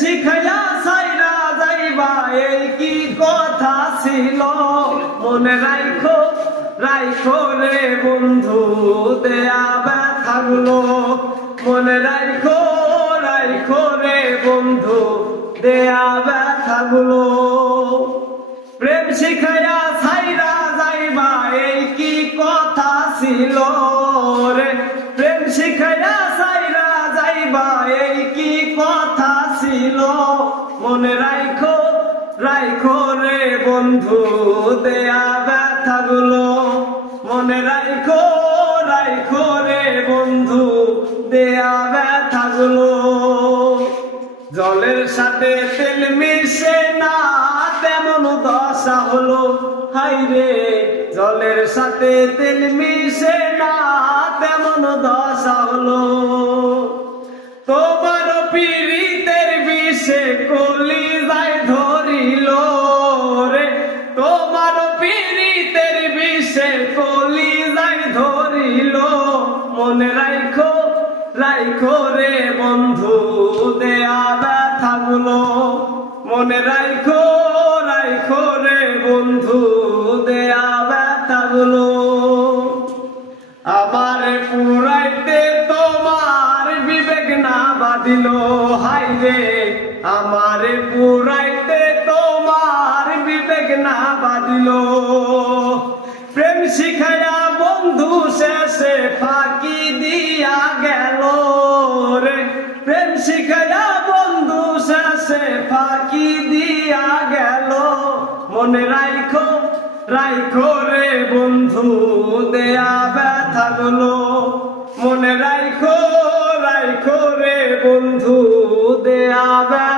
শিখাইয়া সাইরা যাইবা এই কি কথা ছিল, মনে রাইখো রাইখো রে বন্ধু দেয়া ব্যথাগুলো, মনে রাইখো রাইখো রে বন্ধু দেয়া ব্যথাগুলো। প্রেম শিখাইয়া সাইরা যাইবা এই কি কথা ছিল রে, প্রেম শিখাইয়া সাইরা যাইবা এই কি কথা ছিল, মনে রাইখো রাইখো রে বন্ধু দেয়া ব্যথাগুলো, মনে রাইখো রাইখো রে বন্ধু দেয়া ব্যথাগুলো। জলের সাথে তেল মিশে না তেমন দশা হলো, হাই রে জলের সাথে তেল মিশে না তেমন দশা হলো। তোমার পীড়িতের বিষে কলিজায় ধরিল রে, তোমার পীড়িতের বিষে কলিজায় ধরিল, মনে রাইখো রাইখো রে বন্ধু দেয়া ব্যথাগুলো, মনে রাইখো রাইখো রে বন্ধু দেয়া ব্যথাগুলো। আমার পুরাইতে তোমার বিবেক না বাঁধিল, হাই রে আমার পুরাইতে তোমার বিবেক না বাঁধিল। প্রেম শিখাইয়া বন্ধু শেষে ফাঁকি দিয়া গেল রে, প্রেম শিখাইয়া বন্ধু শেষে ফাঁকি দিয়া গেল, মনে রাইখো রাইখো রে বন্ধু দেয়া ব্যথাগুলো, মনে রাইখো রাইখো রে বন্ধু দেয়া ব্যথা।